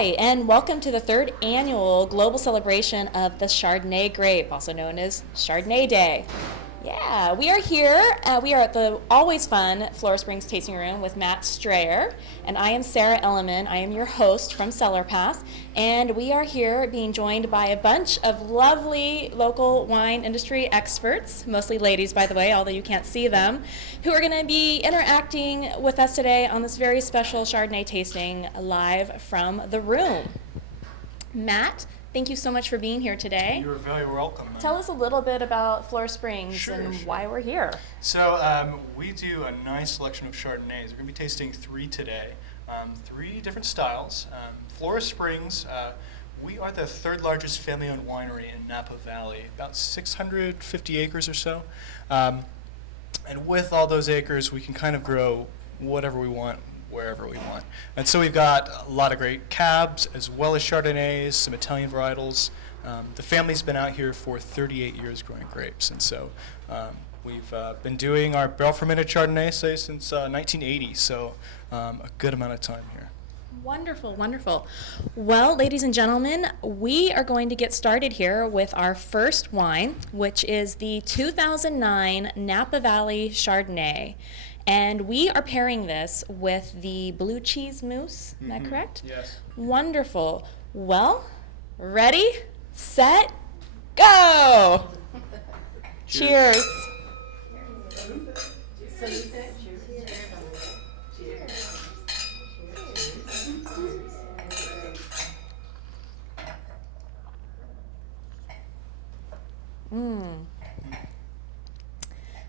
Hi, and welcome to the third annual global celebration of the Chardonnay grape, also known as Chardonnay Day. Yeah, we are here. We are at the always fun Flora Springs Tasting Room with Matt Strayer, and I am Sarah Elliman. I am your host from CellarPass, and we are here being joined by a bunch of lovely local wine industry experts, mostly ladies, by the way, although you can't see them, who are going to be interacting with us today on this very special Chardonnay tasting live from the room. Matt, thank you so much for being here today. You're very welcome. Tell us a little bit about Flora Springs Sure. Why we're here. So we do a nice selection of Chardonnays. We're going to be tasting three today, three different styles. Flora Springs, we are the third largest family-owned winery in Napa Valley, about 650 acres or so. And with all those acres, we can kind of grow whatever we want, wherever we want. And so we've got a lot of great cabs, as well as Chardonnays, some Italian varietals. The family's been out here for 38 years growing grapes, and so we've been doing our barrel fermented Chardonnay, say, since 1980, so a good amount of time here. Wonderful, wonderful. Well, ladies and gentlemen, we are going to get started here with our first wine, which is the 2009 Napa Valley Chardonnay. And we are pairing this with the blue cheese mousse. Is that correct? Yes. Wonderful. Well, ready, set, go! Cheers.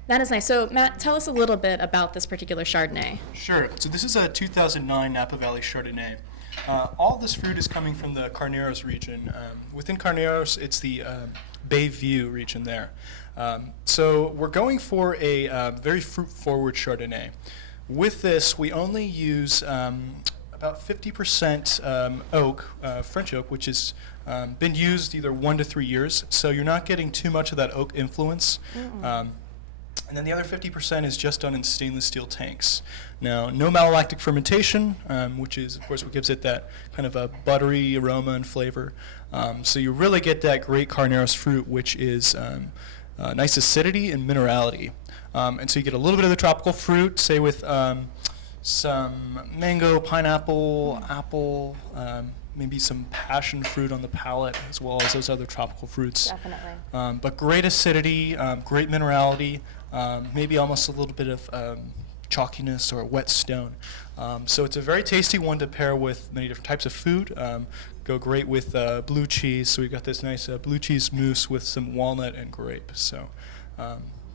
That is nice. So, Matt, tell us a little bit about this particular Chardonnay. Sure. So this is a 2009 Napa Valley Chardonnay. All this fruit is coming from the Carneros region. Within Carneros, it's the Bayview region there. So we're going for a very fruit-forward Chardonnay. With this, we only use about 50% oak, French oak, which has been used either 1 to 3 years. So you're not getting too much of that oak influence. And then the other 50% is just done in stainless steel tanks. Now, no malolactic fermentation, which is, of course, what gives it that kind of a buttery aroma and flavor. So you really get that great Carneros fruit, which is nice acidity and minerality. And so you get a little bit of the tropical fruit, say with some mango, pineapple, apple, maybe some passion fruit on the palate, as well as those other tropical fruits. Definitely. But great acidity, great minerality, maybe almost a little bit of chalkiness or wet stone. So it's a very tasty one to pair with many different types of food. Go great with blue cheese. So we've got this nice blue cheese mousse with some walnut and grape. So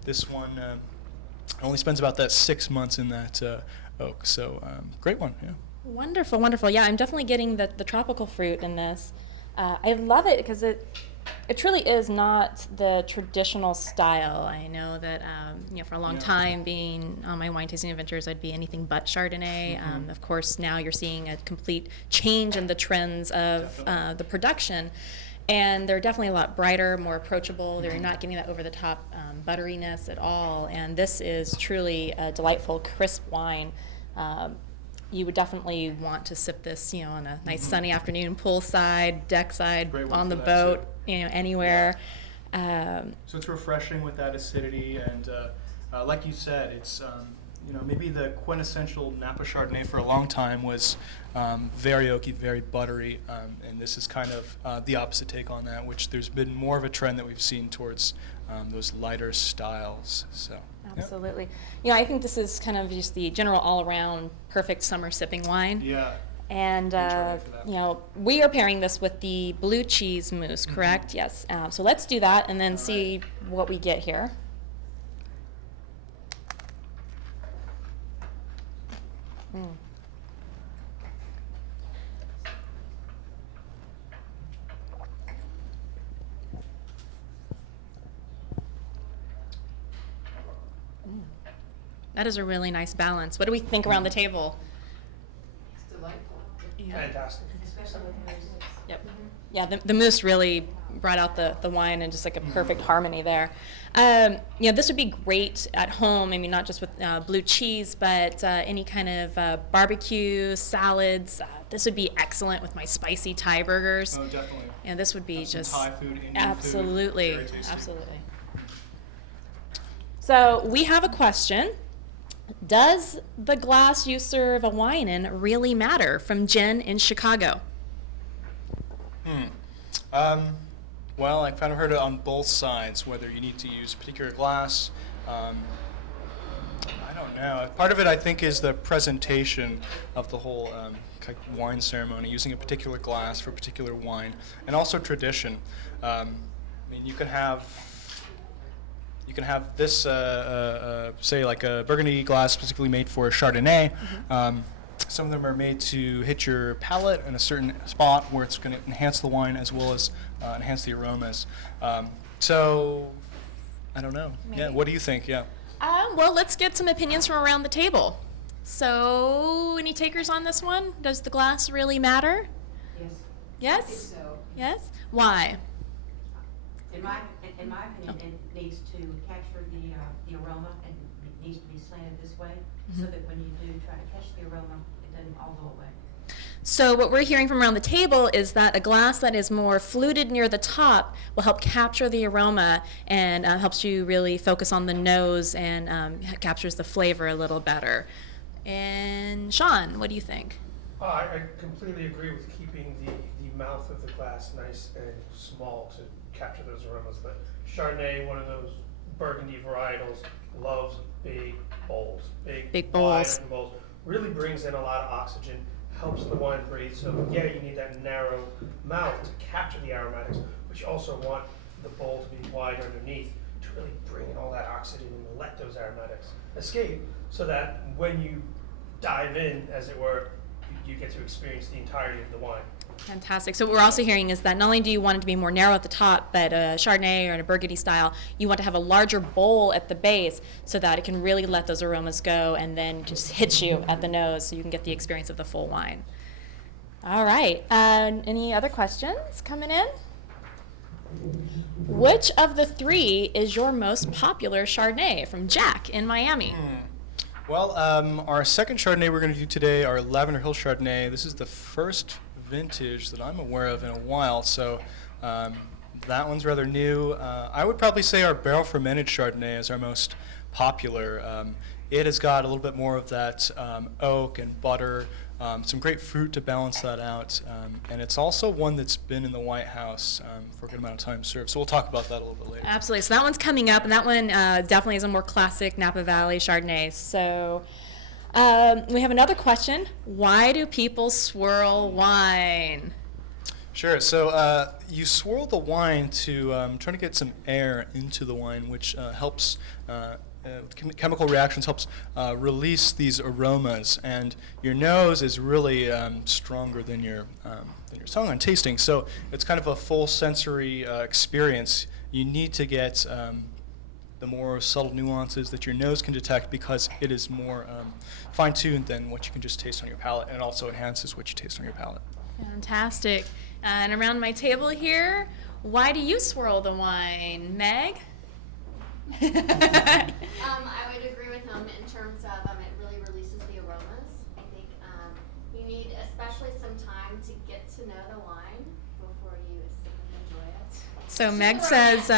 this one only spends about that 6 months in that oak. So great one, yeah. Wonderful, wonderful. Yeah, I'm definitely getting the tropical fruit in this. I love it because it truly is not the traditional style. I know that for a long time, being on my wine tasting adventures, I'd be anything but Chardonnay. Of course, now you're seeing a complete change in the trends of the production, and they're definitely a lot brighter, more approachable. They're not getting that over-the-top butteriness at all, and this is truly a delightful, crisp wine. You would definitely want to sip this, on a nice sunny afternoon, poolside, deckside, on the boat, anywhere. So it's refreshing with that acidity, and like you said, it's maybe the quintessential Napa Chardonnay for a long time was very oaky, very buttery, and this is kind of the opposite take on that, which there's been more of a trend that we've seen towards those lighter styles. So. Absolutely. I think this is kind of just the general all-around perfect summer sipping wine. Yeah. And, we are pairing this with the blue cheese mousse, correct? Yes. So let's do that and then see what we get here. That is a really nice balance. What do we think around the table? It's delightful. Fantastic. Especially with the mousse. Yep. Yeah, the mousse really brought out the wine and just like a perfect harmony there. This would be great at home. I mean, not just with blue cheese, but any kind of barbecue, salads, this would be excellent with my spicy Thai burgers. Oh, definitely. And this would be Have some just Thai food, Indian food. absolutely, Very tasty. absolutely. So we have a question. Does the glass you serve a wine in really matter? From Jen in Chicago. Well, I've kind of heard it on both sides, whether you need to use a particular glass. I don't know. Part of it, I think, is the presentation of the whole wine ceremony, using a particular glass for a particular wine, and also tradition. I mean, you can have this, say, like a Burgundy glass specifically made for a Chardonnay. Some of them are made to hit your palate in a certain spot where it's going to enhance the wine as well as enhance the aromas. So, I don't know. Maybe. Yeah, what do you think? Yeah. Well, let's get some opinions from around the table. So, any takers on this one? Does the glass really matter? Yes. I Yes? think so. Yes? Why? In my opinion, it needs to capture the aroma and it needs to be slanted this way so that when you do try to catch the aroma, it doesn't all go away. So what we're hearing from around the table is that a glass that is more fluted near the top will help capture the aroma and helps you really focus on the nose and captures the flavor a little better. And Sean, what do you think? I completely agree with keeping the mouth of the glass nice and small to capture those aromas. But Chardonnay, one of those Burgundy varietals, loves big bowls, Big wide bowls. open bowls. Really brings in a lot of oxygen, helps the wine breathe. So yeah, you need that narrow mouth to capture the aromatics, but you also want the bowl to be wide underneath to really bring in all that oxygen and let those aromatics escape, so that when you dive in, as it were, you get to experience the entirety of the wine. Fantastic. So what we're also hearing is that not only do you want it to be more narrow at the top, but a Chardonnay or in a Burgundy style, you want to have a larger bowl at the base so that it can really let those aromas go and then just hit you at the nose so you can get the experience of the full wine. All right. Any other questions coming in? Which of the three is your most popular Chardonnay? From Jack in Miami. Well, our second Chardonnay we're going to do today, our Lavender Hill Chardonnay. This is the first vintage that I'm aware of in a while, so that one's rather new. I would probably say our barrel fermented Chardonnay is our most popular. It has got a little bit more of that oak and butter, some great fruit to balance that out, and it's also one that's been in the White House for a good amount of time served. So we'll talk about that a little bit later. Absolutely. So that one's coming up, and that one definitely is a more classic Napa Valley Chardonnay. So we have another question. Why do people swirl wine? Sure. So you swirl the wine to try to get some air into the wine, which helps. Chemical reactions helps release these aromas, and your nose is really stronger than your tongue on tasting. So it's kind of a full sensory experience. You need to get the more subtle nuances that your nose can detect because it is more fine-tuned than what you can just taste on your palate, and it also enhances what you taste on your palate. Fantastic. And around my table here, why do you swirl the wine, Meg? I would agree with him in terms of it really releases the aromas. I think you need especially some time to get to know the wine before you sip and enjoy it. So Meg says,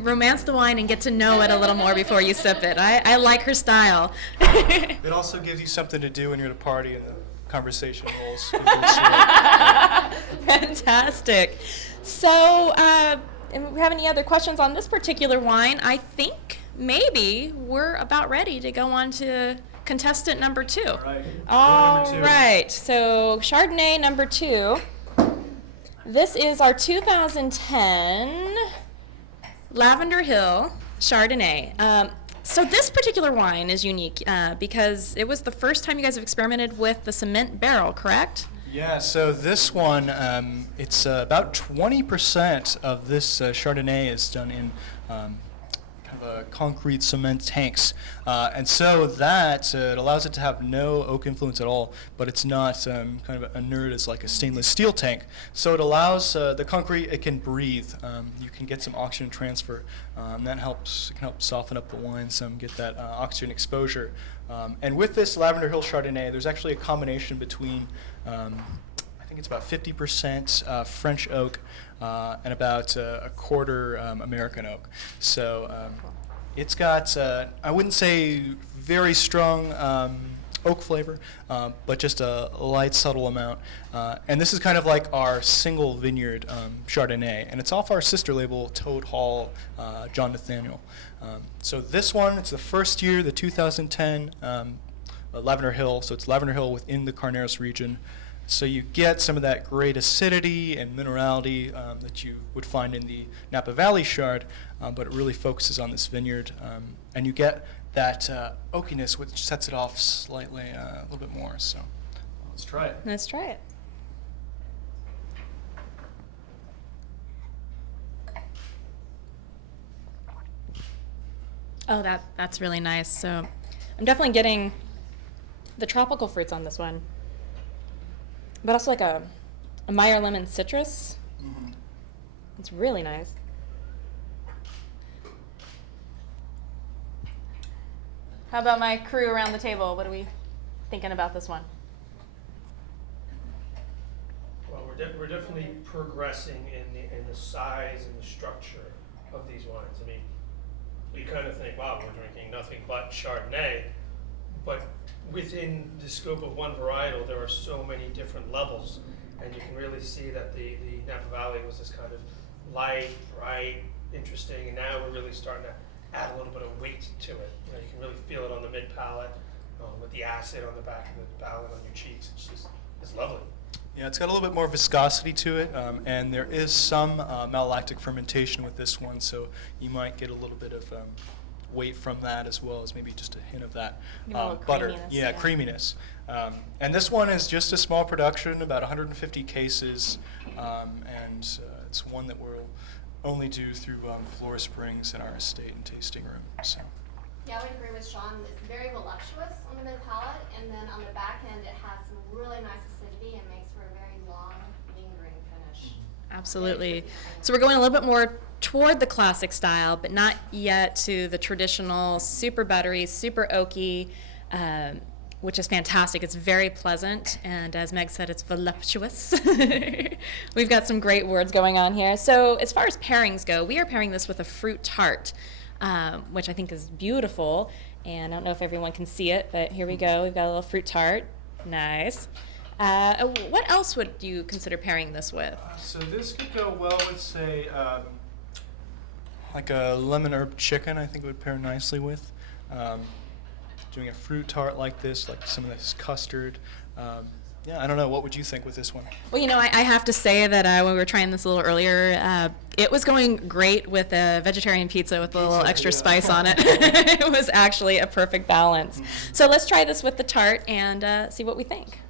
romance the wine and get to know it a little more before you sip it. I like her style. It also gives you something to do when you're at a party and the conversation rolls. Fantastic. So, if we have any other questions on this particular wine, I think maybe we're about ready to go on to contestant number 2. All right. All Number 2. right. So, Chardonnay number 2. This is our 2010 Lavender Hill Chardonnay. So this particular wine is unique because it was the first time you guys have experimented with the cement barrel, correct? Yeah, so this one, it's about 20% of this Chardonnay is done in kind of concrete cement tanks. And so that it allows it to have no oak influence at all, but it's not kind of inert as like a stainless steel tank. So it allows the concrete, it can breathe. You can get some oxygen transfer. That helps, can help soften up the wine some, get that oxygen exposure. And with this Lavender Hill Chardonnay, there's actually a combination between I think it's about 50% French oak and about a quarter American oak. So it's got, I wouldn't say very strong oak flavor, but just a light, subtle amount. And this is kind of like our single vineyard Chardonnay, and it's off our sister label, Toad Hall, John Nathaniel. So this one, it's the first year, the 2010 Lavender Hill, so it's Lavender Hill within the Carneros region. So you get some of that great acidity and minerality that you would find in the Napa Valley Chard, but it really focuses on this vineyard. And you get that oakiness, which sets it off slightly, a little bit more. So let's try it. Let's try it. Oh, that's really nice. So I'm definitely getting the tropical fruits on this one, but also like a Meyer lemon citrus. Mm-hmm. It's really nice. How about my crew around the table? What are we thinking about this one? Well, we're definitely progressing in the size and the structure of these wines. I mean, you kind of think, wow, we're drinking nothing but Chardonnay, but within the scope of one varietal, there are so many different levels, and you can really see that the Napa Valley was this kind of light, bright, interesting, and now we're really starting to add a little bit of weight to it. You know, you can really feel it on the mid palate, with the acid on the back of the palate on your cheeks. It's lovely. Yeah, it's got a little bit more viscosity to it, and there is some malolactic fermentation with this one, so you might get a little bit of weight from that, as well as maybe just a hint of that Give it a little butter. creaminess, Yeah, yeah. creaminess. And this one is just a small production, about 150 cases, and it's one that we'll only do through Flora Springs in our estate and tasting room. So. Yeah, I would agree with Sean. It's very voluptuous on the mid palate, and then on the back end, it has some really nice acidity and makes for a very long, lingering finish. Absolutely. So we're going a little bit more toward the classic style, but not yet to the traditional super buttery, super oaky, which is fantastic. It's very pleasant, and as Meg said, it's voluptuous. We've got some great words going on here. So as far as pairings go, we are pairing this with a fruit tart, which I think is beautiful. And I don't know if everyone can see it, but here we go. We've got a little fruit tart. Nice. What else would you consider pairing this with? So this could go well with, say, like a lemon herb chicken, I think it would pair nicely with. Doing a fruit tart like this, like some of this custard. Yeah, I don't know. What would you think with this one? Well, you know, I have to say that when we were trying this a little earlier, it was going great with a vegetarian pizza with a little extra spice on it. It was actually a perfect balance. So let's try this with the tart and see what we think.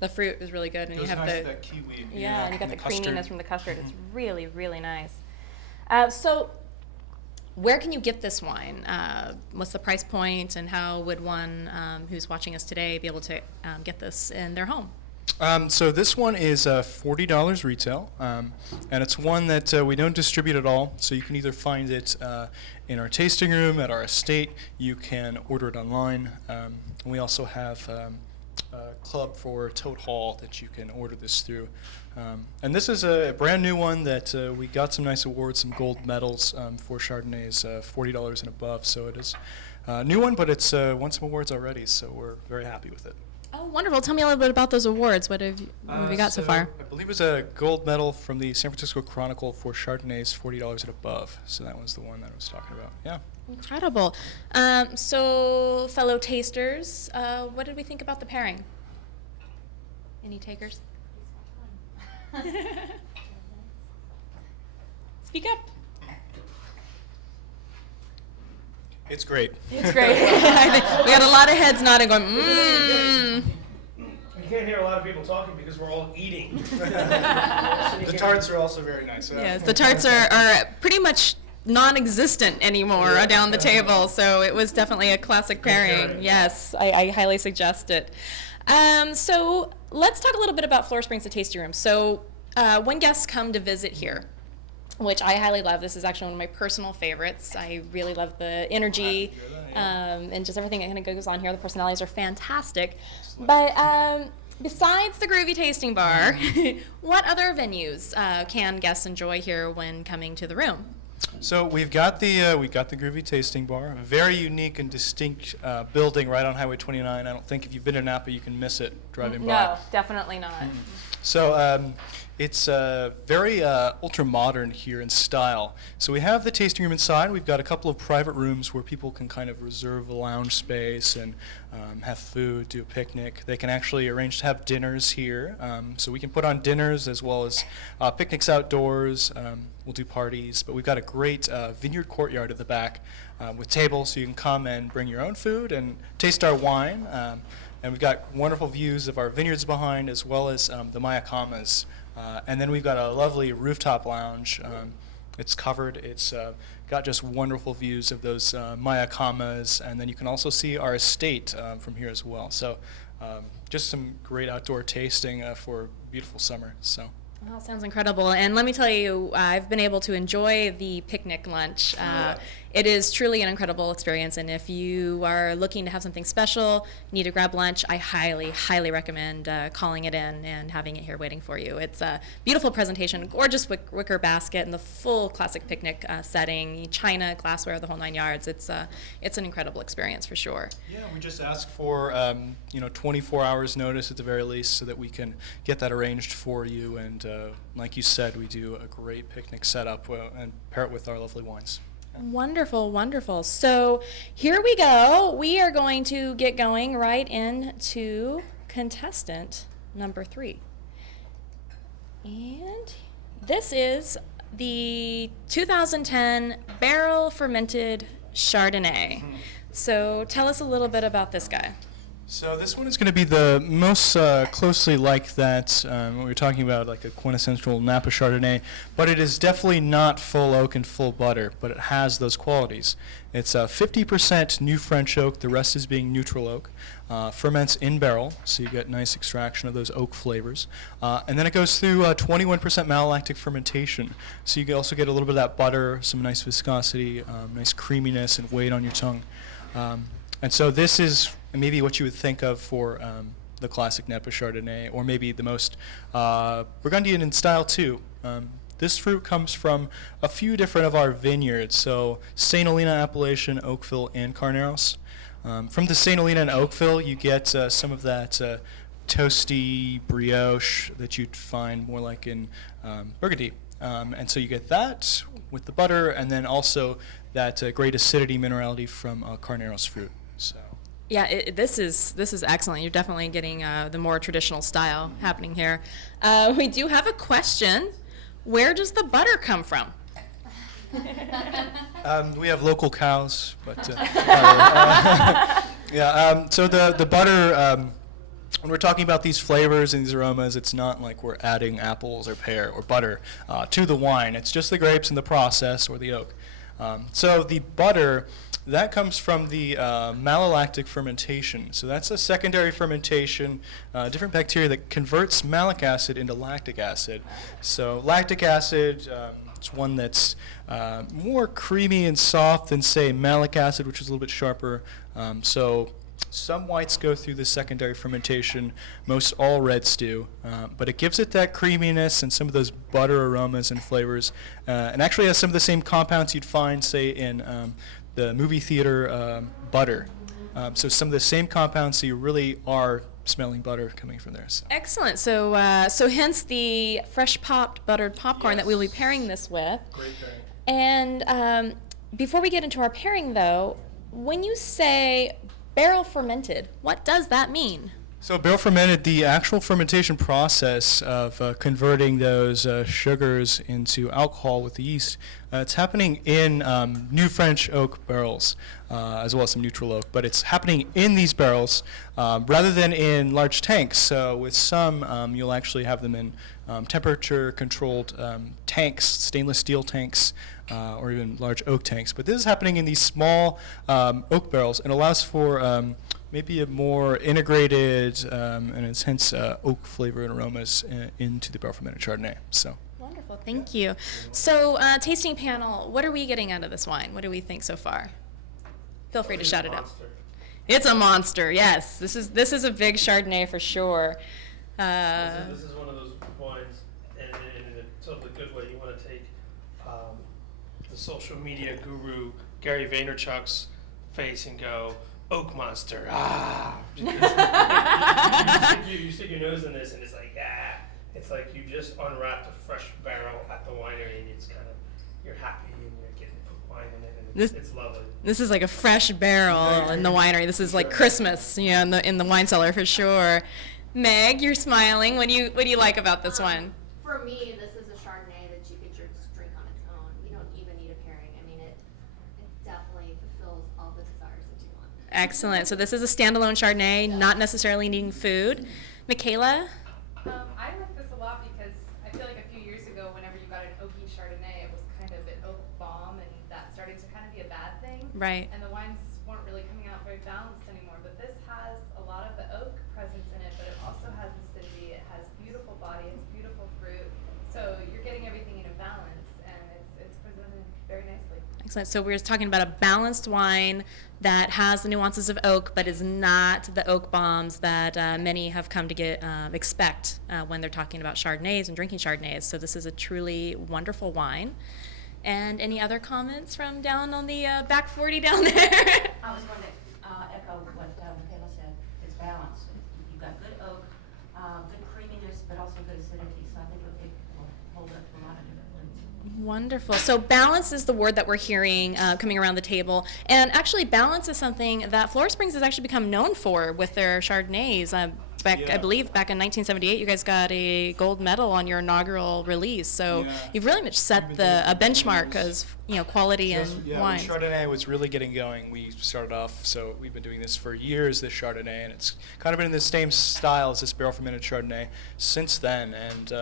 The fruit is really good, and you have the that kiwi. yeah, and you got and the custard. creaminess from the custard. It's really, really nice. So, where can you get this wine? What's the price point, and how would one who's watching us today be able to get this in their home? So this one is $40 retail, and it's one that we don't distribute at all. So you can either find it in our tasting room, at our estate. You can order it online. And we also have a club for Toad Hall that you can order this through. And this is a brand new one that we got some nice awards, some gold medals for Chardonnays, $40 and above. So it is a new one, but it's won some awards already, so we're very happy with it. Oh, wonderful! Tell me a little bit about those awards. What have you got so far? I believe it was a gold medal from the San Francisco Chronicle for Chardonnays, $40 and above. So that was the one that I was talking about. Yeah. Incredible. So, fellow tasters, what did we think about the pairing? Any takers? Speak up. It's great. It's great. We got a lot of heads nodding, going, mmm. You can't hear a lot of people talking because we're all eating. The tarts are also very nice. Yes, the tarts are pretty much non-existent anymore down the table, so it was definitely a classic pairing. Yes, I highly suggest it. So let's talk a little bit about Flora Springs, the tasting room. So when guests come to visit here, which I highly love, this is actually one of my personal favorites. I really love the energy and just everything that kind of goes on here. The personalities are fantastic. But besides the groovy tasting bar, what other venues can guests enjoy here when coming to the room? So we've got the groovy tasting bar, a very unique and distinct building right on Highway 29. I don't think if you've been to Napa you can miss it driving by. No, definitely not. So it's very ultra modern here in style. So we have the tasting room inside. We've got a couple of private rooms where people can kind of reserve a lounge space and have food, do a picnic. They can actually arrange to have dinners here. So we can put on dinners as well as picnics outdoors. We'll do parties, but we've got a great vineyard courtyard at the back with tables, so you can come and bring your own food and taste our wine. And we've got wonderful views of our vineyards behind, as well as the Mayacamas. And then we've got a lovely rooftop lounge. It's covered. It's got just wonderful views of those Mayacamas, and then you can also see our estate from here as well. So just some great outdoor tasting for a beautiful summer. So. Well, that sounds incredible. And let me tell you, I've been able to enjoy the picnic lunch. It is truly an incredible experience. And if you are looking to have something special, need to grab lunch, I highly, highly recommend calling it in and having it here waiting for you. It's a beautiful presentation, gorgeous wicker basket, and the full classic picnic setting, china, glassware, the whole 9 yards. It's an incredible experience for sure. Yeah, we just ask for 24 hours notice at the very least, so that we can get that arranged for you. And like you said, we do a great picnic setup and pair it with our lovely wines. Wonderful, wonderful. So here we go. We are going to get going right into contestant number 3. And this is the 2010 barrel fermented Chardonnay. So tell us a little bit about this guy. So this one is going to be the most closely like that, what we were talking about, like a quintessential Napa Chardonnay, but it is definitely not full oak and full butter, but it has those qualities. It's 50% new French oak, the rest is being neutral oak, ferments in barrel, so you get nice extraction of those oak flavors, and then it goes through 21% malolactic fermentation, so you also get a little bit of that butter, some nice viscosity, nice creaminess and weight on your tongue. And so this is maybe what you would think of for the classic Napa Chardonnay, or maybe the most Burgundian in style too. This fruit comes from a few different of our vineyards, so St. Helena appellation, Oakville, and Carneros. From the St. Helena and Oakville, you get some of that toasty brioche that you'd find more like in Burgundy. And so you get that with the butter, and then also that great acidity minerality from Carneros fruit. So. Yeah, this is excellent. You're definitely getting the more traditional style happening here. We do have a question. Where does the butter come from? We have local cows, but yeah. So the butter, when we're talking about these flavors and these aromas, it's not like we're adding apples or pear or butter to the wine. It's just the grapes in the process or the oak. So the butter, that comes from the malolactic fermentation. So that's a secondary fermentation, different bacteria that converts malic acid into lactic acid. So lactic acid, it's one that's more creamy and soft than, say, malic acid, which is a little bit sharper. So some whites go through the secondary fermentation. Most all reds do. But it gives it that creaminess and some of those butter aromas and flavors. And actually has some of the same compounds you'd find, say, in the movie theater butter. So some of the same compounds, so you really are smelling butter coming from there. So. Excellent. So hence the fresh popped buttered popcorn that we'll be pairing this with. Great pairing. And before we get into our pairing, though, when you say barrel fermented, what does that mean? So barrel fermented, the actual fermentation process of converting those sugars into alcohol with the yeast, it's happening in new French oak barrels, as well as some neutral oak, but it's happening in these barrels rather than in large tanks. So with some, you'll actually have them in temperature-controlled tanks, stainless steel tanks, or even large oak tanks. But this is happening in these small oak barrels and allows for maybe a more integrated and intense oak flavor and aromas into the barrel fermented Chardonnay. So. Wonderful, thank you. So, tasting panel, what are we getting out of this wine? What do we think so far? Feel free to shout it out. Monster. It's a monster, yes. This is a big Chardonnay for sure. This is one of those wines, and in a totally good way. You want to take the social media guru Gary Vaynerchuk's face and go, "Oak monster, ah!" you stick your nose in this, and it's like, ah! It's like you just unwrapped a fresh barrel at the winery, and it's kind of you're happy and you're getting to put wine in it, and it's lovely. This is like a fresh barrel in the winery. This is like Christmas, in the wine cellar for sure. Meg, you're smiling. What do you like about this one? For me, this is a Chardonnay that you could just drink on its own. You don't even need a pairing. I mean, it definitely fulfills all the desires that you want. Excellent. So this is a standalone Chardonnay, not necessarily needing food. Michaela? I like this a lot because I feel like a few years ago, whenever you got an oaky Chardonnay, it was kind of an oak bomb, and that started to kind of be a bad thing. Right. And the wines weren't really coming out very balanced anymore. But this has a lot of the oak presence in it, but it also has acidity. It has beautiful body. It's beautiful fruit. So you're getting everything in a balance, and it's presented very nicely. Excellent. So we're talking about a balanced wine that has the nuances of oak, but is not the oak bombs that many have come to expect when they're talking about Chardonnays and drinking Chardonnays. So this is a truly wonderful wine. And any other comments from down on the back 40 down there? I was going to echo what Michaela said. It's balanced. You've got good oak, good creaminess, but also good acidity. So I think it will hold up to a lot of different blends. Wonderful. So balance is the word that we're hearing coming around the table. And actually balance is something that Flora Springs has actually become known for with their Chardonnays. I believe back in 1978, you guys got a gold medal on your inaugural release. So you've really much set a benchmark as quality and wine. When Chardonnay was really getting going, we started off, so we've been doing this for years, this Chardonnay, and it's kind of been in the same style as this barrel fermented Chardonnay since then. And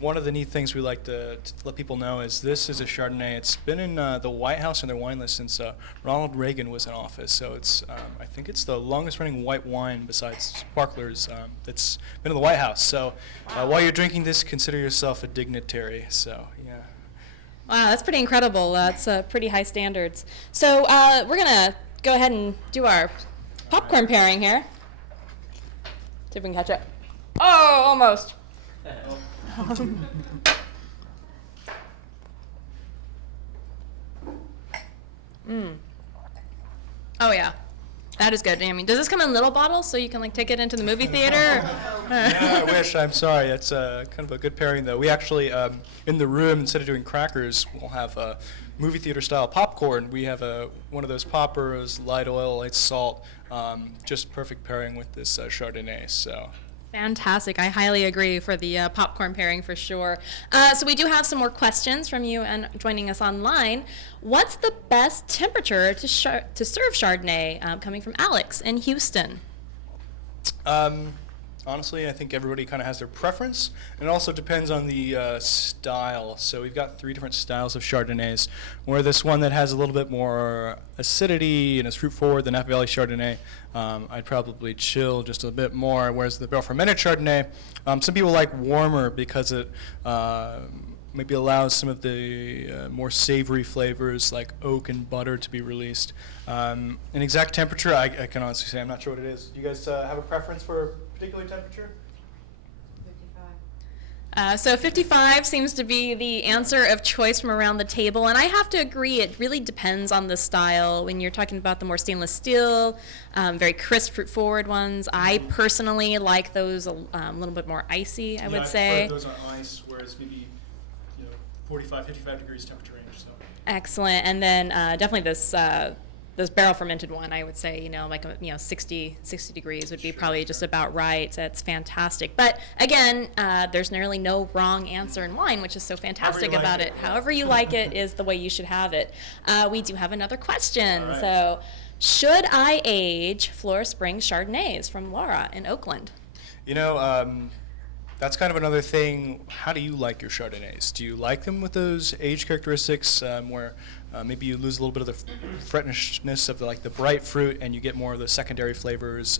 one of the neat things we like to let people know is this is a Chardonnay. It's been in the White House on their wine list since Ronald Reagan was in office. So it's I think it's the longest running white wine besides sparklers that's been in the White House. So while you're drinking this, consider yourself a dignitary. So yeah. Wow, that's pretty incredible. That's pretty high standards. So we're going to go ahead and do our popcorn pairing here. See if we can catch it. Oh, almost. Oh yeah, that is good. I mean, does this come in little bottles so you can take it into the movie theater? Yeah, I wish. I'm sorry. It's kind of a good pairing, though. We actually, in the room, instead of doing crackers, we'll have movie theater style popcorn. We have one of those poppers, light oil, light salt, just perfect pairing with this Chardonnay. So. Fantastic. I highly agree for the popcorn pairing for sure. So we do have some more questions from you and joining us online. What's the best temperature to serve Chardonnay? Coming from Alex in Houston. Honestly, I think everybody kind of has their preference, and it also depends on the style. So we've got 3 different styles of Chardonnays, where this one that has a little bit more acidity and is fruit forward, the Napa Valley Chardonnay, I'd probably chill just a bit more, whereas the barrel fermented Chardonnay, some people like warmer because it maybe allows some of the more savory flavors like oak and butter to be released. An exact temperature, I can honestly say I'm not sure what it is. Do you guys have a preference for a particular temperature? 55. So 55 seems to be the answer of choice from around the table, and I have to agree, it really depends on the style. When you're talking about the more stainless steel, very crisp, fruit-forward ones, I personally like those a little bit more icy, I would say. Those are ice, whereas maybe 45, 55 degrees temperature range. So. Excellent, and then definitely this this barrel fermented one, I would say, like 60 degrees would be probably just about right. That's fantastic. But again, there's nearly no wrong answer in wine, which is so fantastic like about it. it. However you like it is the way you should have it. We do have another question. All right. So, should I age Flora Springs Chardonnays from Laura in Oakland? That's kind of another thing. How do you like your Chardonnays? Do you like them with those age characteristics where maybe you lose a little bit of the freshness of the bright fruit and you get more of the secondary flavors?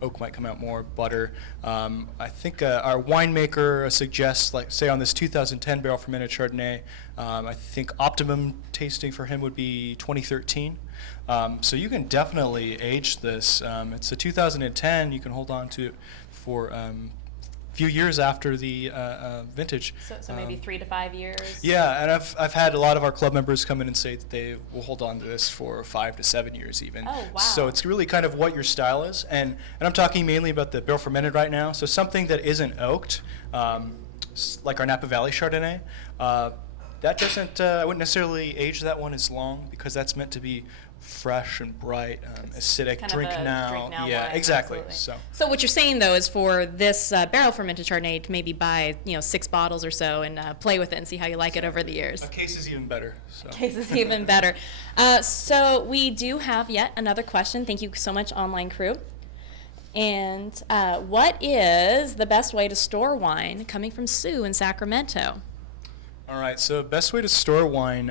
Oak might come out more, butter. I think our winemaker suggests, say on this 2010 barrel fermented Chardonnay, I think optimum tasting for him would be 2013. So you can definitely age this. It's a 2010. You can hold on to it for few years after the vintage. So maybe 3 to 5 years? Yeah, and I've had a lot of our club members come in and say that they will hold on to this for 5 to 7 years even. Oh, wow. So it's really kind of what your style is, and I'm talking mainly about the barrel fermented right now. So something that isn't oaked, like our Napa Valley Chardonnay, that doesn't, I wouldn't necessarily age that one as long because that's meant to be fresh and bright, acidic, Kind drink of a now. drink now Yeah, wine, exactly. absolutely. So So what you're saying though is for this barrel fermented Chardonnay to maybe buy 6 bottles or so and play with it and see how you like it over the years. a case is even better. So. Case is even better. So we do have yet another question. Thank you so much, online crew. And what is the best way to store wine? Coming from Sue in Sacramento. All right, so best way to store wine.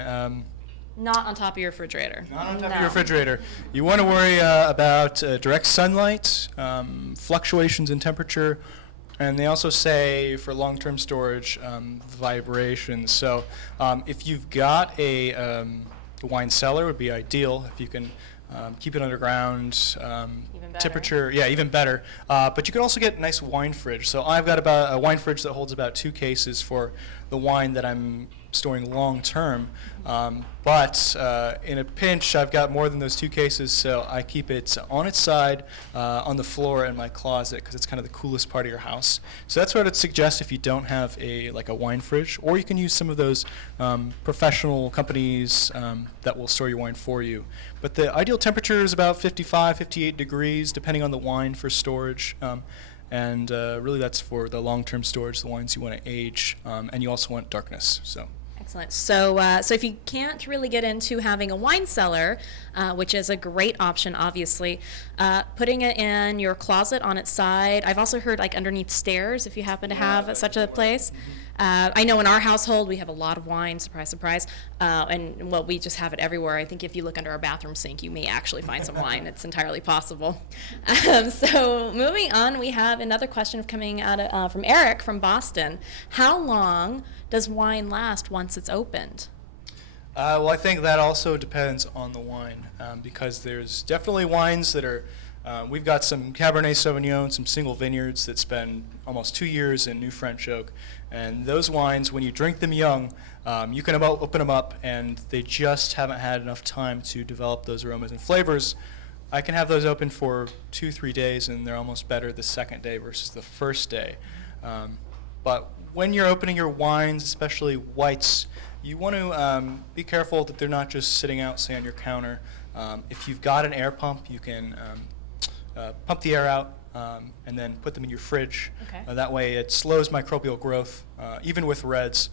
Not on top of your refrigerator. Not on top No. of your refrigerator. You want to worry about direct sunlight, fluctuations in temperature, and they also say for long-term storage, vibrations. So if you've got a wine cellar, would be ideal if you can keep it underground. Even better. Temperature, yeah, even better. But you can also get a nice wine fridge. So I've got about a wine fridge that holds about 2 cases for the wine that I'm storing long term. But in a pinch, I've got more than those 2 cases, so I keep it on its side on the floor in my closet because it's kind of the coolest part of your house. So that's what I'd suggest if you don't have a wine fridge, or you can use some of those professional companies that will store your wine for you. But the ideal temperature is about 55, 58 degrees, depending on the wine for storage. And really that's for the long-term storage, the wines you want to age, and you also want darkness. So. Excellent. So if you can't really get into having a wine cellar, which is a great option, obviously, putting it in your closet on its side. I've also heard underneath stairs, if you happen to have such a place. I know in our household we have a lot of wine, surprise, surprise, and we just have it everywhere. I think if you look under our bathroom sink, you may actually find some wine. It's entirely possible. So moving on, we have another question coming out from Eric from Boston. How long does wine last once it's opened? Well, I think that also depends on the wine because there's definitely wines that are, we've got some Cabernet Sauvignon, some single vineyards that spend almost 2 years in New French oak. And those wines, when you drink them young, you can open them up and they just haven't had enough time to develop those aromas and flavors. I can have those open for 2-3 days and they're almost better the second day versus the first day. But when you're opening your wines, especially whites, you want to be careful that they're not just sitting out, say, on your counter. If you've got an air pump, you can pump the air out and then put them in your fridge. Okay. That way it slows microbial growth, even with reds.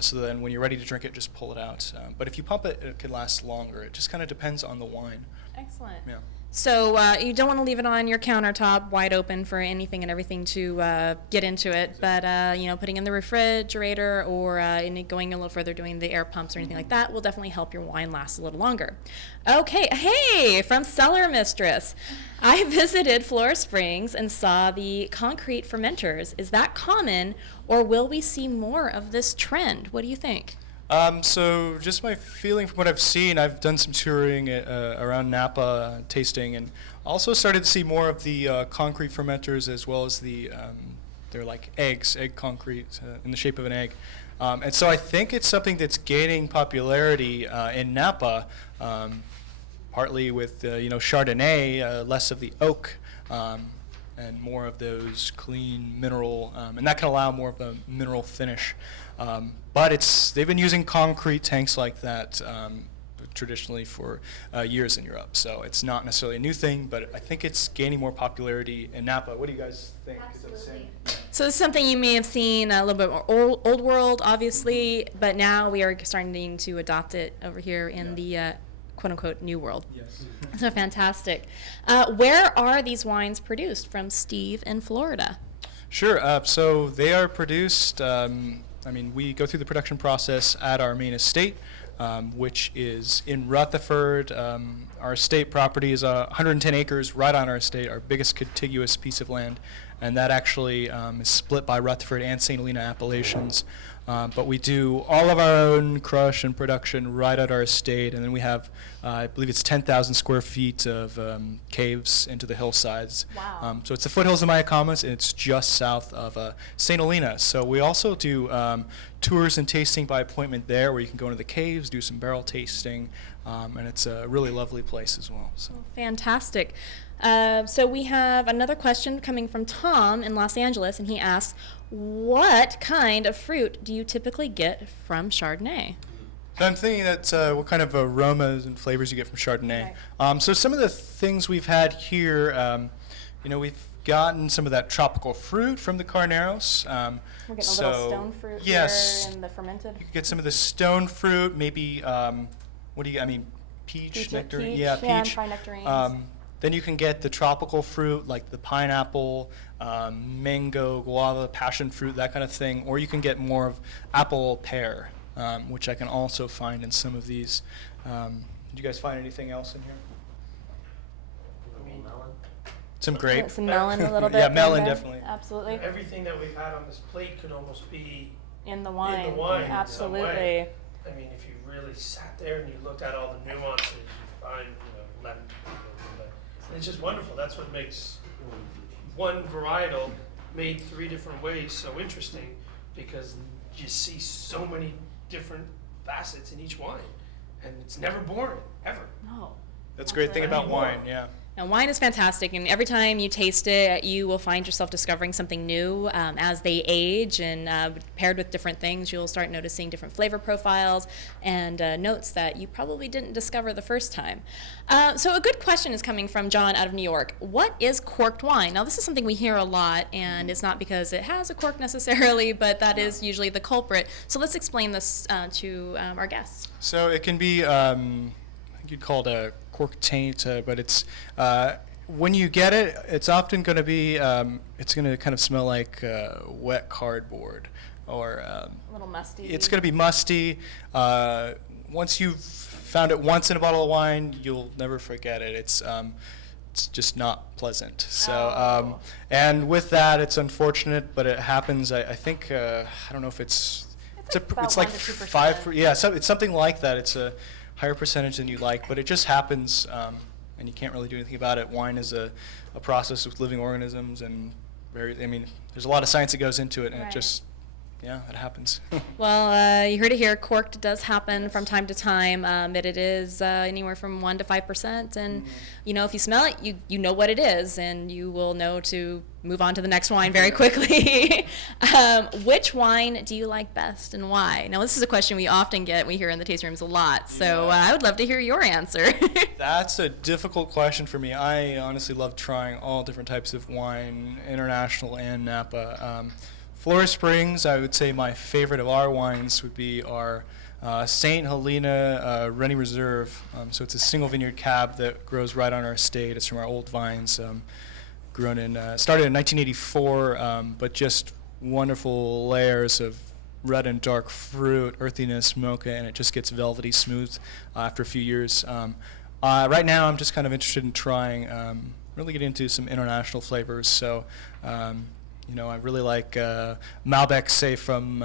So then when you're ready to drink it, just pull it out. But if you pump it, it can last longer. It just kind of depends on the wine. Excellent. Yeah. So you don't want to leave it on your countertop wide open for anything and everything to get into it, but putting in the refrigerator or going a little further, doing the air pumps or anything like that will definitely help your wine last a little longer. Okay, hey, from Cellar Mistress. I visited Flora Springs and saw the concrete fermenters. Is that common, or will we see more of this trend? What do you think? So just my feeling from what I've seen, I've done some touring around Napa, tasting, and also started to see more of the concrete fermenters as well as the, they're like egg concrete in the shape of an egg. And so I think it's something that's gaining popularity in Napa, partly with, Chardonnay, less of the oak, and more of those clean mineral, and that can allow more of a mineral finish. But they've been using concrete tanks like that traditionally for years in Europe. So it's not necessarily a new thing, but I think it's gaining more popularity in Napa. What do you guys think? Is it the same? So this is something you may have seen a little bit more old world, obviously, but now we are starting to adopt it over here in the quote-unquote new world. Yes. So fantastic. Where are these wines produced from Steve in Florida? Sure. So they are produced, we go through the production process at our main estate, which is in Rutherford. Our estate property is 110 acres right on our estate, our biggest contiguous piece of land, and that actually is split by Rutherford and St. Helena appellations. But we do all of our own crush and production right at our estate, and then we have, I believe it's 10,000 square feet of caves into the hillsides. Wow. So it's the foothills of Mayacamas, and it's just south of St. Helena. So we also do tours and tasting by appointment there, where you can go into the caves, do some barrel tasting, and it's a really lovely place as well. So. Fantastic. So we have another question coming from Tom in Los Angeles, and he asks, what kind of fruit do you typically get from Chardonnay? So I'm thinking that what kind of aromas and flavors you get from Chardonnay. Right. So some of the things we've had here, we've gotten some of that tropical fruit from the Carneros. We're getting a little stone fruit yes, here in the fermented. you could get some of the stone fruit, maybe, peach, nectarine? Peach, Yeah, and peach. try nectarines. Then you can get the tropical fruit like the pineapple, mango, guava, passion fruit, that kind of thing. Or you can get more of apple, pear, which I can also find in some of these. Did you guys find anything else in here? Some grape. Some melon a little bit. Yeah, in melon there. definitely. Absolutely. Everything that we've had on this plate could almost be In the wine. in the wine in some Absolutely. way. I mean, if you really sat there and you looked at all the nuances, you find, lemon. And it's just wonderful. That's what makes one varietal made 3 different ways so interesting, because you see so many different facets in each wine, and it's never boring, ever. No. That's a great thing about Anymore. wine, yeah. Now, wine is fantastic, and every time you taste it, you will find yourself discovering something new. As they age and paired with different things, you'll start noticing different flavor profiles and notes that you probably didn't discover the first time. So a good question is coming from John out of New York. What is corked wine? Now, this is something we hear a lot, and it's not because it has a cork necessarily, but that is usually the culprit. So let's explain this to our guests. So it can be, I think you'd call it a cork taint, but it's when you get it, it's often going to be, it's going to kind of smell like wet cardboard, or A little musty. it's going to be musty. Once you've found it once in a bottle of wine, you'll never forget it. It's just not pleasant. So, and with that, it's unfortunate, but it happens. I think I don't know if it's about like 1 to 2%. 5. Yeah, so it's something like that. It's a higher percentage than you like, but it just happens, and you can't really do anything about it. Wine is a process with living organisms, and there's a lot of science that goes into it, and Right. it just, it happens. Well, you heard it here. Corked does happen from time to time, but it is anywhere from 1 to 5%. And if you smell it, you know what it is, and you will know to move on to the next wine very quickly. Which wine do you like best, and why? Now, this is a question we often get. We hear in the tasting rooms a lot. So I would love to hear your answer. That's a difficult question for me. I honestly love trying all different types of wine, international and Napa. Flora Springs, I would say my favorite of our wines would be our St. Helena Rennie Reserve. So it's a single vineyard cab that grows right on our estate. It's from our old vines, started in 1984, but just wonderful layers of red and dark fruit, earthiness, mocha, and it just gets velvety smooth after a few years. Right now, I'm just kind of interested in trying, really get into some international flavors. So. I really like Malbec, say, from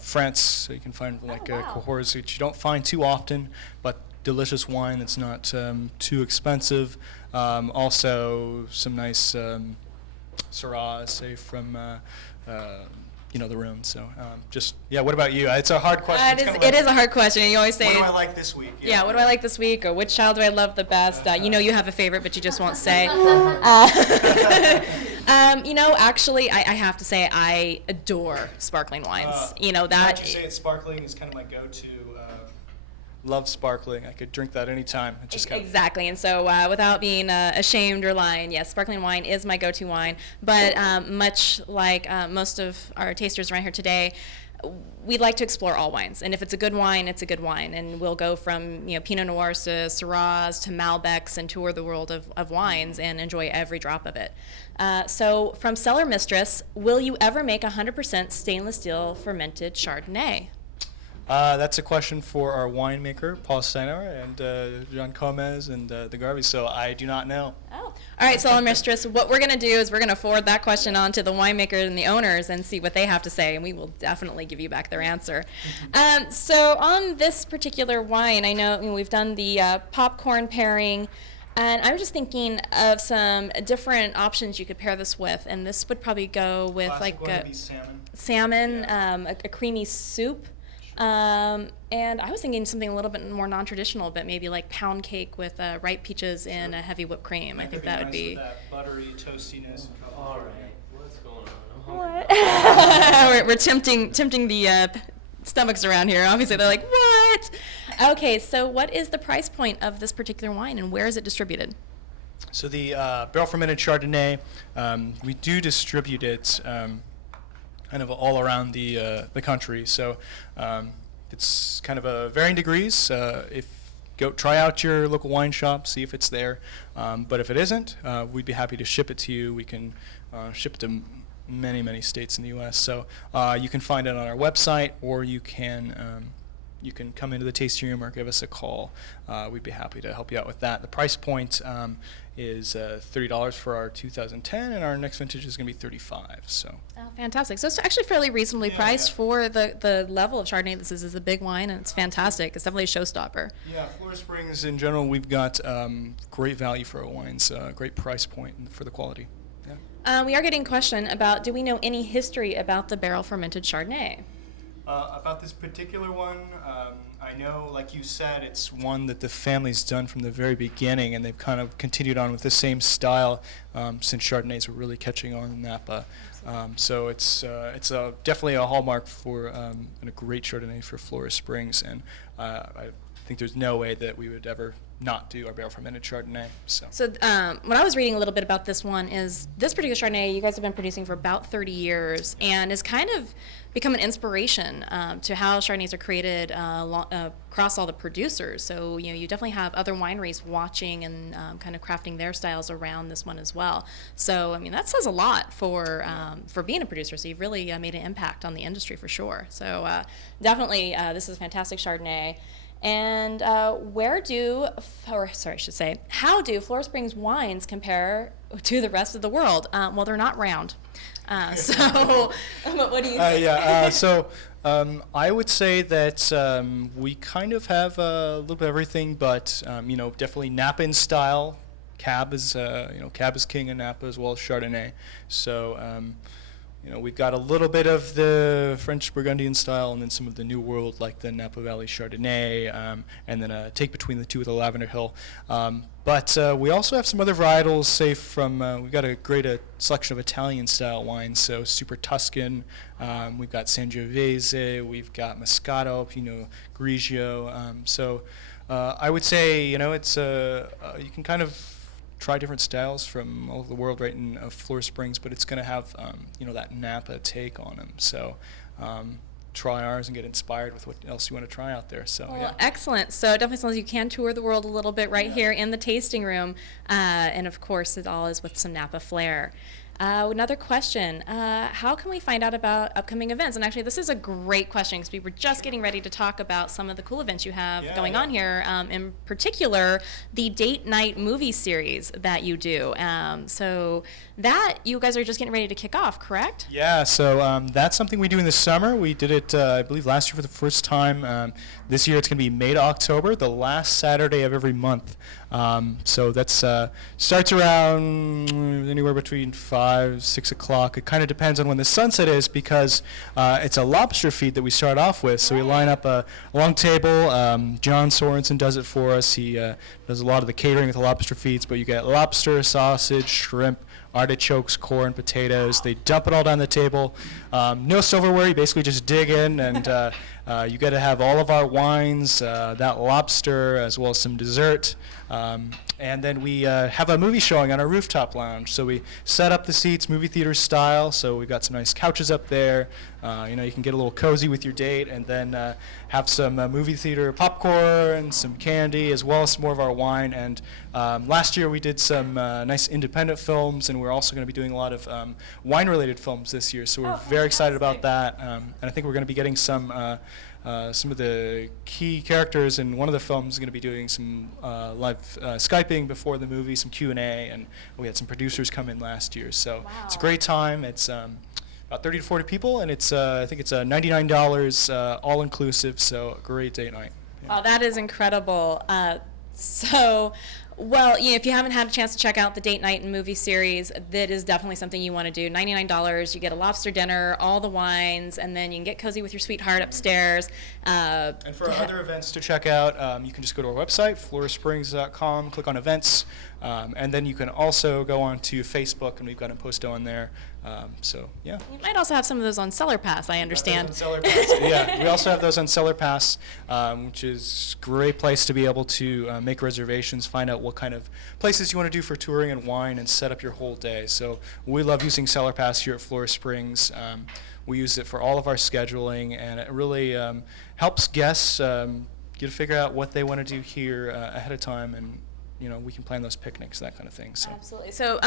France. So you can find like Cahors, which you don't find too often, but delicious wine that's not too expensive. Also, some nice Syrah, say, from the room. So what about you? It's a hard question. It is a hard question. You always say, what do I like this week? Yeah, what do I like this week, or which child do I love the best? You have a favorite, but you just won't say. Actually, I have to say I adore sparkling wines. Now that you say it's sparkling is kind of my go-to. love sparkling. I could drink that anytime. It just kind of, Exactly, and so without being ashamed or lying, yes, sparkling wine is my go-to wine. But much like most of our tasters around here today, we like to explore all wines, and if it's a good wine, it's a good wine, and we'll go from Pinot Noirs to Syrahs to Malbecs and tour the world of wines and enjoy every drop of it. So from Cellar Mistress, will you ever make 100% stainless steel fermented Chardonnay? That's a question for our winemaker, Paul Steinauer, and John Gomez, and the Garveys, so I do not know. Oh. All right, Cellar Mistress, what we're going to do is we're going to forward that question on to the winemaker and the owners and see what they have to say, and we will definitely give you back their answer. So on this particular wine, I know we've done the popcorn pairing, and I was just thinking of some different options you could pair this with, and this would probably go with Classic like one would be salmon. salmon, a creamy soup. And I was thinking something a little bit more non-traditional, but maybe like pound cake with ripe peaches and a heavy whipped cream. I think that would be. That buttery toastiness. All right, what's going on? I'm hungry. What? we're tempting the stomachs around here. Obviously, they're like, what? Okay, so what is the price point of this particular wine, and where is it distributed? So the barrel fermented Chardonnay, we do distribute it kind of all around the country. So it's kind of varying degrees. If try out your local wine shop, see if it's there. But if it isn't, we'd be happy to ship it to you. We can ship it to many states in the U.S. So you can find it on our website, or you can come into the tasting room or give us a call. We'd be happy to help you out with that. The price point is $30 for our 2010, and our next vintage is going to be $35. So. Oh, fantastic. So it's actually fairly reasonably priced for the level of Chardonnay this is a big wine, and it's fantastic. It's definitely a showstopper. Yeah, Flora Springs in general, we've got great value for our wines, great price point for the quality. Yeah. We are getting a question about, do we know any history about the barrel fermented Chardonnay? About this particular one, I know, like you said, it's one that the family's done from the very beginning, and they've kind of continued on with the same style since Chardonnays were really catching on in Napa. So it's definitely a hallmark for and a great Chardonnay for Flora Springs, and I think there's no way that we would ever not do our barrel fermented Chardonnay. So what I was reading a little bit about this one is this particular Chardonnay you guys have been producing for about 30 years and is kind of become an inspiration to how Chardonnays are created across all the producers. So you definitely have other wineries watching and kind of crafting their styles around this one as well. So I mean that says a lot for being a producer. So you've really made an impact on the industry for sure. So definitely this is a fantastic Chardonnay. And how do Flora Springs wines compare to the rest of the world? Well, they're not round. So what do you think? So I would say that we kind of have a little bit of everything, but definitely Napa in style. Cab is king in Napa as well as Chardonnay. So we've got a little bit of the French Burgundian style, and then some of the New World, like the Napa Valley Chardonnay, and then a take between the two with the Lavender Hill. But we also have some other varietals, say from, we've got a great selection of Italian-style wines, so Super Tuscan, we've got Sangiovese, we've got Moscato, Pinot Grigio. So I would say, it's you can kind of try different styles from all over the world right in Flora Springs, but it's going to have that Napa take on them. So try ours and get inspired with what else you want to try out there. So well, excellent. So it definitely sounds like you can tour the world a little bit here in the tasting room, and of course it all is with some Napa flair. Another question, how can we find out about upcoming events? And actually, this is a great question because we were just getting ready to talk about some of the cool events you have going on here, in particular, the date night movie series that you do. So that you guys are just getting ready to kick off, correct? Yeah, so that's something we do in the summer. We did it, I believe, last year for the first time. This year it's going to be May to October, the last Saturday of every month. So that's starts around anywhere between 5, 6 o'clock. It kind of depends on when the sunset is because it's a lobster feed that we start off with. So we line up a long table. John Sorensen does it for us. He does a lot of the catering with the lobster feeds, but you get lobster, sausage, shrimp, artichokes, corn, potatoes. They dump it all down the table. No silverware. You basically just dig in, and you get to have all of our wines, that lobster, as well as some dessert. And then we have a movie showing on our rooftop lounge. So we set up the seats movie theater style. So we've got some nice couches up there. You can get a little cozy with your date, and then have some movie theater popcorn, some candy, as well as some more of our wine. And last year we did some nice independent films, and we're also going to be doing a lot of wine-related films this year. So we're very excited about that. And I think we're going to be getting some of the key characters in one of the films is going to be doing some live Skyping before the movie, some Q&A, and we had some producers come in last year. So it's a great time. It's about 30 to 40 people, and it's I think it's $99 all inclusive. So a great date night. Yeah. Oh, that is incredible. Well, if you haven't had a chance to check out the date night and movie series, that is definitely something you want to do. $99, you get a lobster dinner, all the wines, and then you can get cozy with your sweetheart upstairs. And for other events to check out, you can just go to our website, florasprings.com, click on events, and then you can also go on to Facebook, and we've got a post on there. Yeah. You might also have some of those on CellarPass, I understand. Yeah, we also have those on CellarPass, which is a great place to be able to make reservations, find out what kind of places you want to do for touring and wine, and set up your whole day. So we love using CellarPass here at Flora Springs. We use it for all of our scheduling, and it really helps guests get to figure out what they want to do here ahead of time, and we can plan those picnics, that kind of thing. So. Absolutely. So,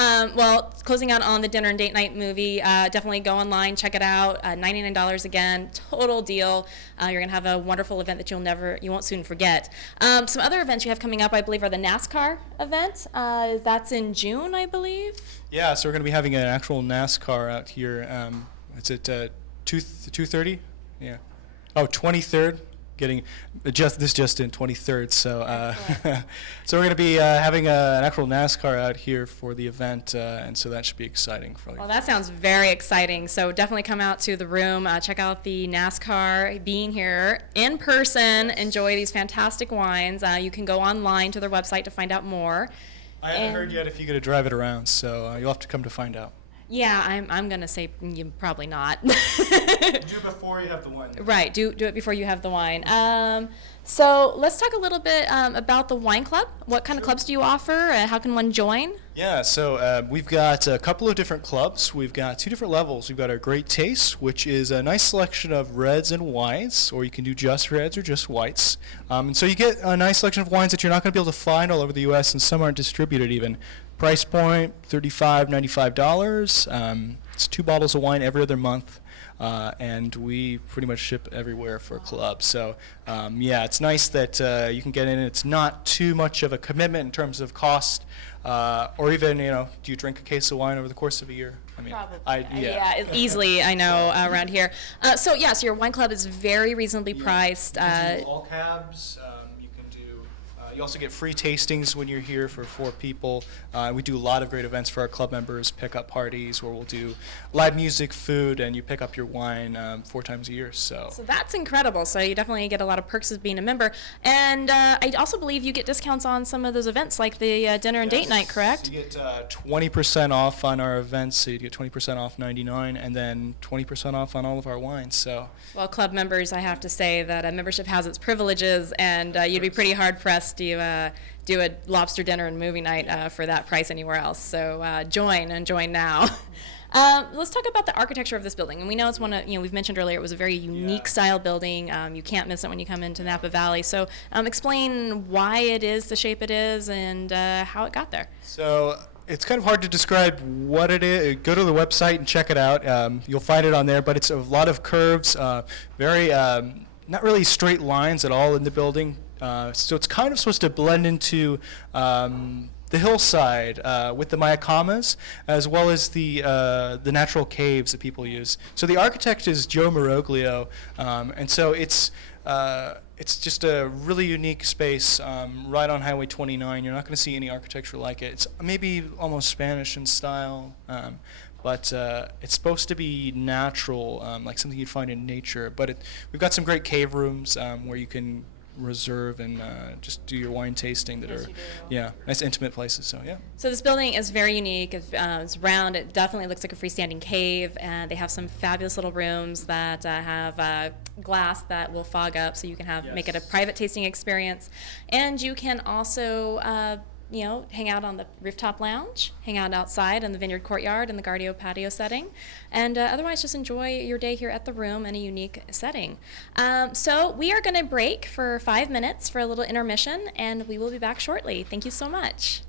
closing out on the dinner and date night movie, definitely go online, check it out. $99 again, total deal. You're gonna have a wonderful event that you won't soon forget. Some other events you have coming up, I believe, are the NASCAR event. That's in June, I believe. Yeah. So we're gonna be having an actual NASCAR out here. It's at 2:30. Yeah. Oh, 23rd. Getting just in 23rd, so so we're going to be having an actual NASCAR out here for the event, and so that should be exciting for you. Well, that sounds very exciting. So definitely come out to the room, check out the NASCAR being here in person, enjoy these fantastic wines. You can go online to their website to find out more. I haven't heard yet if you're going to drive it around, so you'll have to come to find out. Yeah, I'm gonna say probably not. Do it before you have the wine. Right, do it before you have the wine. So let's talk a little bit about the wine club. What kind of clubs do you offer? How can one join? Yeah, so we've got a couple of different clubs. We've got 2 different levels. We've got our Great Taste, which is a nice selection of reds and whites, or you can do just reds or just whites. And so you get a nice selection of wines that you're not going to be able to find all over the U.S., and some aren't distributed even. Price point, $35, $95. It's 2 bottles of wine every other month, and we pretty much ship everywhere for a club. So, it's nice that you can get in. It's not too much of a commitment in terms of cost, or even, do you drink a case of wine over the course of a year? I mean, probably. Yeah, easily, I know, around here. So your wine club is very reasonably priced. You can do all cabs. You also get free tastings when you're here for 4 people. We do a lot of great events for our club members, pick-up parties where we'll do live music, food, and you pick up your wine 4 times a year. So that's incredible. So you definitely get a lot of perks of being a member. And I also believe you get discounts on some of those events, like the dinner and date night, correct? You get 20% off on our events. So you get 20% off $99, and then 20% off on all of our wines. So. Well, club members, I have to say that a membership has its privileges, and you'd be pretty hard-pressed to do a lobster dinner and movie night for that price anywhere else. So join now. Let's talk about the architecture of this building. And we know it's one of, we've mentioned earlier, it was a very unique style building. You can't miss it when you come into Napa Valley. So explain why it is the shape it is and how it got there. So it's kind of hard to describe what it is. Go to the website and check it out. You'll find it on there, but it's a lot of curves, very, not really straight lines at all in the building. So it's kind of supposed to blend into the hillside with the Mayacamas, as well as the natural caves that people use. So the architect is Joe Maroglio, and so it's just a really unique space right on Highway 29. You're not going to see any architecture like it. It's maybe almost Spanish in style, but it's supposed to be natural, like something you'd find in nature. But we've got some great cave rooms where you can reserve and just do your wine tasting that Yes, are, you do. yeah, nice intimate places. So yeah. So this building is very unique. It's round. It definitely looks like a freestanding cave, and they have some fabulous little rooms that have glass that will fog up, so you can make it a private tasting experience. And you can also, hang out on the rooftop lounge, hang out outside in the vineyard courtyard in the Guardio patio setting, and otherwise just enjoy your day here at the room in a unique setting. So we are going to break for 5 minutes for a little intermission, and we will be back shortly. Thank you so much.